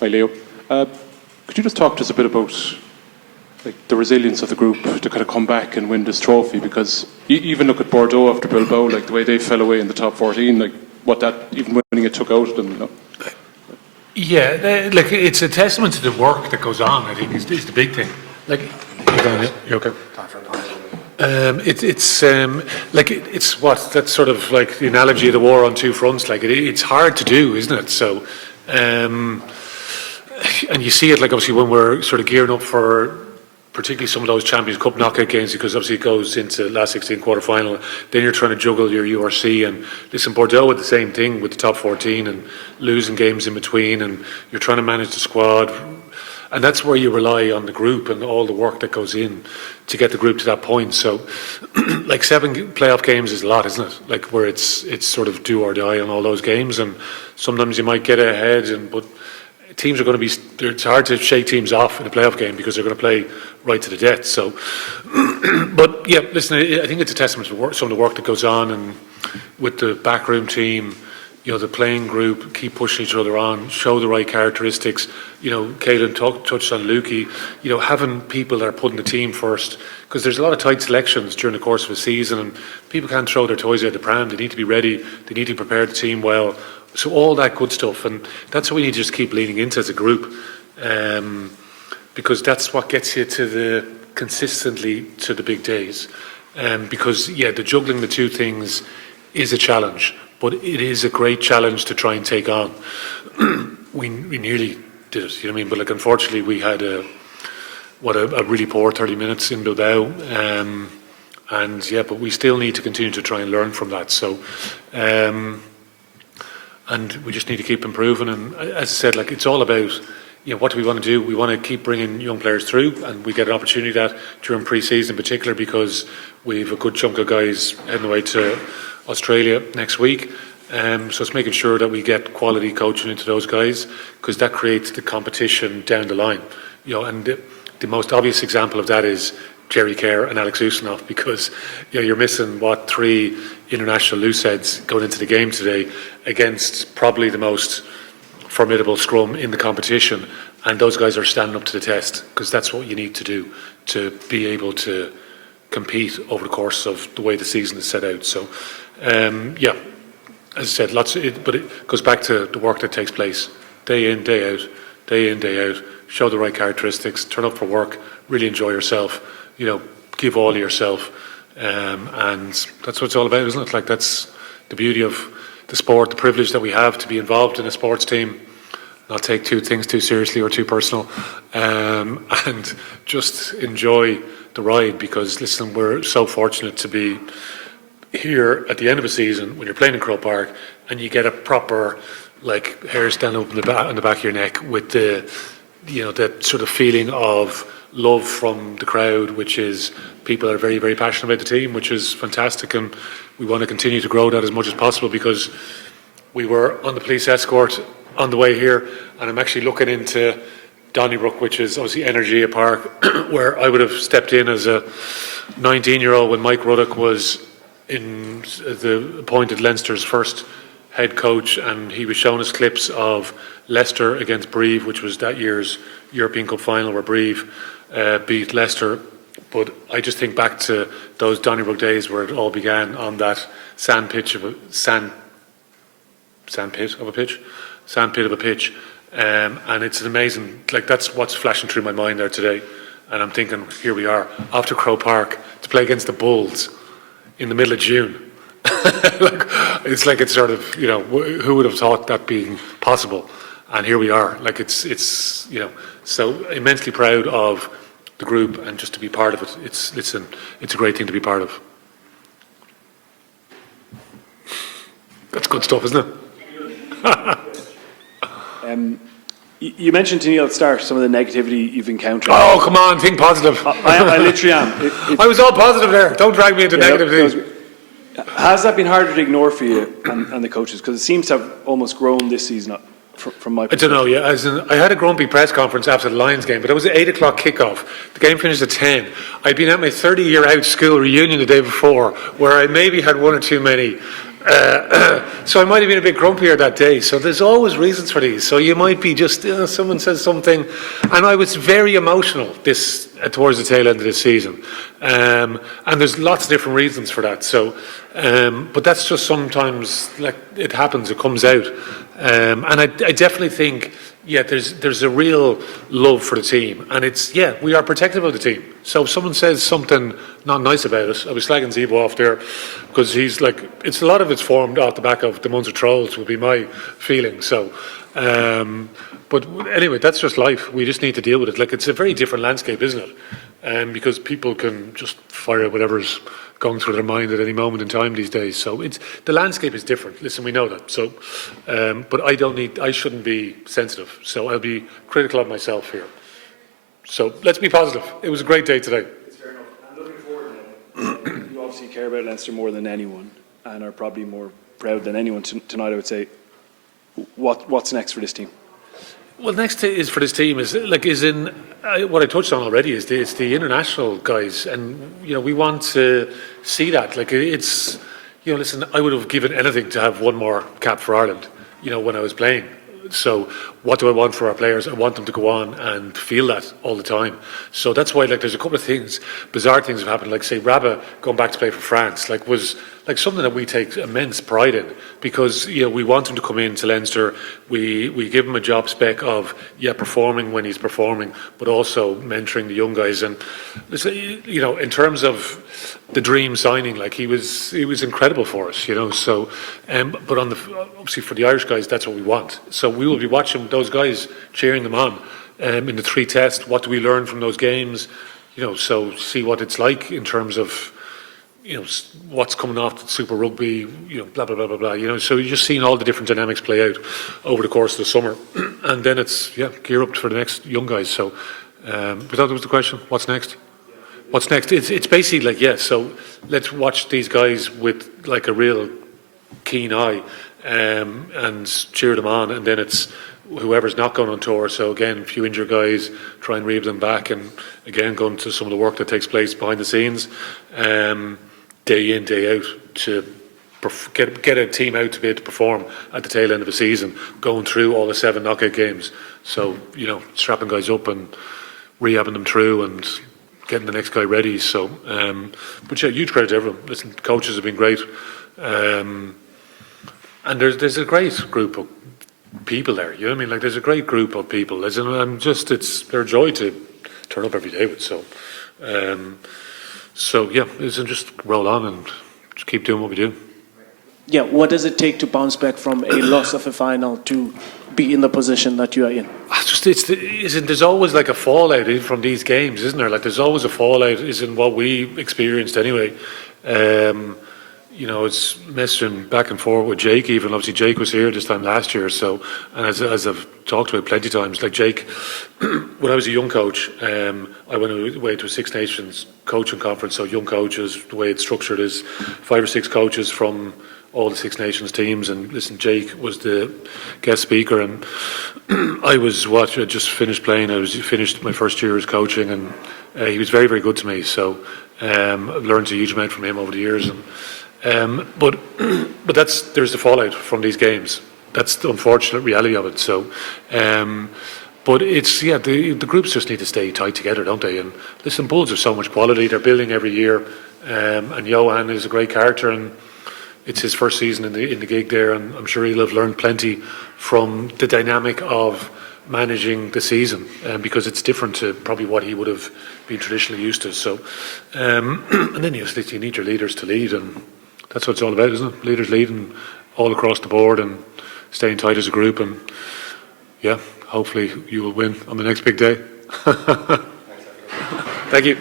Hi, Leo. Could you just talk to us a bit about the resilience of the group to kind of come back and win this trophy? Because even look at Bordeaux after Bilbao, the way they fell away in the top 14, what that, even winning it, took out of them, Yeah, it's a testament to the work that goes on, I think, is the big thing. You're okay. It's what, that's sort of like the analogy of the war on two fronts. It's hard to do, isn't it? So, and you see it, obviously when we're sort of gearing up for particularly some of those Champions Cup knockout games, because obviously it goes into last 16 quarter final. Then you're trying to juggle your URC, and listen, Bordeaux with the same thing with the top 14 and losing games in between, and you're trying to manage the squad. And that's where you rely on the group and all the work that goes in to get the group to that point. So, 7 playoff games is a lot, isn't it? Where it's sort of do or die on all those games, and sometimes you might get ahead, but teams are going to be. It's hard to shake teams off in a playoff game because they're going to play right to the death. So, but yeah, listen, I think it's a testament to some of the work that goes on, and with the backroom team. The playing group, keep pushing each other on, show the right characteristics. Caelan touched on Lukey, having people that are putting the team first, because there's a lot of tight selections during the course of a season, and people can't throw their toys out the pram. They need to be ready, they need to prepare the team well. So all that good stuff, and that's what we need to just keep leaning into as a group, because that's what gets you consistently to the big days. Because, the juggling the two things is a challenge. But it is a great challenge to try and take on. We nearly did it, you know what I mean? But unfortunately, we had a really poor 30 minutes in Bilbao, but we still need to continue to try and learn from that. So, and we just need to keep improving. And as I said, it's all about, what do we want to do? We want to keep bringing young players through, and we get an opportunity that during pre-season in particular, because we have a good chunk of guys heading away to Australia next week, so it's making sure that we get quality coaching into those guys, because that creates the competition down the line. And the most obvious example of that is Jerry Kerr and Alex Ustinov, because you're missing 3 international loose heads going into the game today against probably the most formidable scrum in the competition, and those guys are standing up to the test, because that's what you need to do to be able to compete over the course of the way the season is set out. So. As I said, but it goes back to the work that takes place day in, day out, show the right characteristics, turn up for work, really enjoy yourself, give all of yourself, and that's what it's all about, isn't it? That's the beauty of the sport, the privilege that we have to be involved in a sports team, not take two things too seriously or too personal, and just enjoy the ride, because listen, we're so fortunate to be here at the end of a season when you're playing in Croke Park and you get a proper hair standing up on the back of your neck with the that sort of feeling of love from the crowd, which is people are very, very passionate about the team, which is fantastic, and we want to continue to grow that as much as possible, because we were on the police escort on the way here, and I'm actually looking into Donnybrook, which is obviously Energia Park, where I would have stepped in as a 19-year-old when Mike Ruddock was appointed Leinster's first head coach, and he was showing us clips of Leicester against Brive, which was that year's European Cup final where Brive beat Leicester. But I just think back to those Donnybrook days where it all began on that sand pit of a pitch, and it's an amazing, that's what's flashing through my mind there today, and I'm thinking, here we are off to Croke Park to play against the Bulls in the middle of June. It's sort of, who would have thought that being possible? And here we are. It's so immensely proud of the group, and just to be part of it. It's a great thing to be part of. That's good stuff, isn't it? You mentioned to Neil at the start some of the negativity you've encountered. Oh, come on, think positive. I literally am. I was all positive there. Don't drag me into negative things. Has that been harder to ignore for you and the coaches? Because it seems to have almost grown this season from my perspective. I don't know, I had a grumpy press conference after the Lions game, but it was an 8 o'clock kickoff. The game finished at 10. I'd been at my 30-year out school reunion the day before, where I maybe had one or too many So I might have been a bit grumpier that day. So there's always reasons for these. So you might be just, someone says something, and I was very emotional towards the tail end of this season. And there's lots of different reasons for that. So, but that's just sometimes, like, it happens, it comes out. And I definitely think, there's a real love for the team, and we are protective of the team. So if someone says something not nice about us, I was slagging Zebo off there because he's like, a lot of it's formed off the back of the Munster trolls, would be my feeling. So, but anyway, that's just life. We just need to deal with it. Like, it's a very different landscape, isn't it? Because people can just fire out whatever's going through their mind at any moment in time these days. So the landscape is different. Listen, we know that. So, but I shouldn't be sensitive. So I'll be critical of myself here. So let's be positive. It was a great day today. It's fair enough. And looking forward now, you obviously care about Leinster more than anyone, and are probably more proud than anyone tonight, I would say. What's next for this team? Well, next is for this team what I touched on already is the international guys, and we want to see that. Like, it's listen, I would have given anything to have one more cap for Ireland. When I was playing. So what do I want for our players? I want them to go on and feel that all the time. So that's why, like, there's a couple of things, bizarre things have happened. Like, say, Rabah going back to play for France, was something that we take immense pride in, because we want him to come into Leinster. We give him a job spec of performing when he's performing, but also mentoring the young guys. And in terms of the dream signing, like, he was incredible for us. So but obviously for the Irish guys, that's what we want. So we will be watching those guys, cheering them on in the 3 tests. What do we learn from those games? So see what it's like in terms of what's coming off the Super Rugby, blah, blah, blah, blah, blah, so you're just seeing all the different dynamics play out over the course of the summer. And then it's, gear up for the next young guys. So, but that was the question. What's next? What's next? It's basically like, so let's watch these guys with, like, a real keen eye and cheer them on. And then it's whoever's not going on tour. So again, a few injured guys, try and reeve them back. And again, going to some of the work that takes place behind the scenes. Day in, day out, to get a team out to be able to perform at the tail end of a season, going through all the 7 knockout games. So, strapping guys up and rehabbing them through and getting the next guy ready. So, but huge credit to everyone. Listen, coaches have been great. And there's a great group of people there. You know what I mean? Like, there's a great group of people. It's they're a joy to turn up every day with. So, listen, just roll on and just keep doing what we do. Yeah, what does it take to bounce back from a loss of a final to be in the position that you are in? There's always like a fallout from these games, isn't there? Like, there's always a fallout, isn't what we experienced anyway. It's messing back and forth with Jake even. Obviously, Jake was here this time last year. So, and as I've talked about plenty of times, like Jake, when I was a young coach, I went away to a Six Nations coaching conference. So young coaches, the way it's structured is 5 or 6 coaches from all the Six Nations teams. And listen, Jake was the guest speaker, and I was I just finished playing. I finished my first year as coaching, and he was very, very good to me. So I've learned a huge amount from him over the years. And but there's the fallout from these games. That's the unfortunate reality of it. So, but it's the groups just need to stay tight together, don't they? And listen, Bulls have so much quality. They're building every year, and Johan is a great character, and it's his first season in the gig there, and I'm sure he'll have learned plenty from the dynamic of managing the season, because it's different to probably what he would have been traditionally used to. So, and then you need your leaders to lead, and that's what it's all about, isn't it? Leaders leading all across the board and staying tight as a group, and hopefully you will win on the next big day. Thank you.